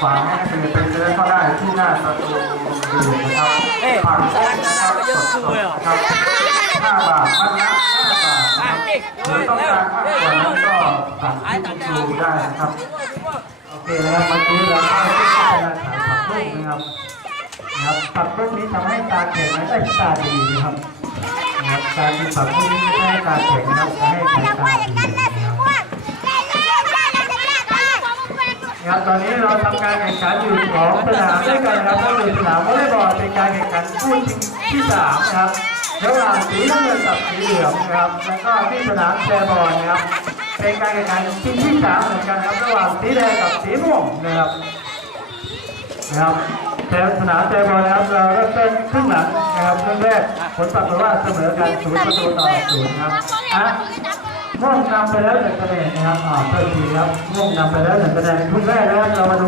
ขวางให้นักเรียนไปเจอเข้าได้ที่หน้าประตูดูนะครับผักนะครับสดๆนะครับห้าบาทมัดละห้าบาทหรือต้องการมากกว่านั้นก็สั่งที่ดูได้นะครับโอเคนะครับเมื่อกี้เราได้ที่พัฒนาขายผักบุ้งนะครับนะครับผักบุ้งนี้ทำให้ตาแข็งและได้ตาดีนะครับนะครับการกินผักบุ้งนี้ให้ตาแข็งนะครับ ครับตอนนี้เราทำการแข่งขันอยู่สองสนามด้วยกันนะครับก็คือสนามวอลเลย์บอลเป็นการแข่งขันคู่ชิงที่สามนะครับระหว่างสีน้ำเงินกับสีเหลืองนะครับ แล้วก็ที่สนามแชร์บอลนะครับ เป็นการแข่งขันชิงที่สามเหมือนกันครับระหว่างสีแดงกับสีม่วงนะครับนะครับแต่สนามแจบอลนะครับเราเริ่มต้นครึ่งหลังนะครับครึ่งแรกผลปรากฏว่าเสมอกันศูนย์ประตูต่อศูนย์ครับอะ ม่วงนำไปแล้วหนึ่งคะแนนนะครับอ่าเพิ่มทีครับม่วงนำไปแล้วหนึ่งคะแนนคุณแม่นะครับเรามาดู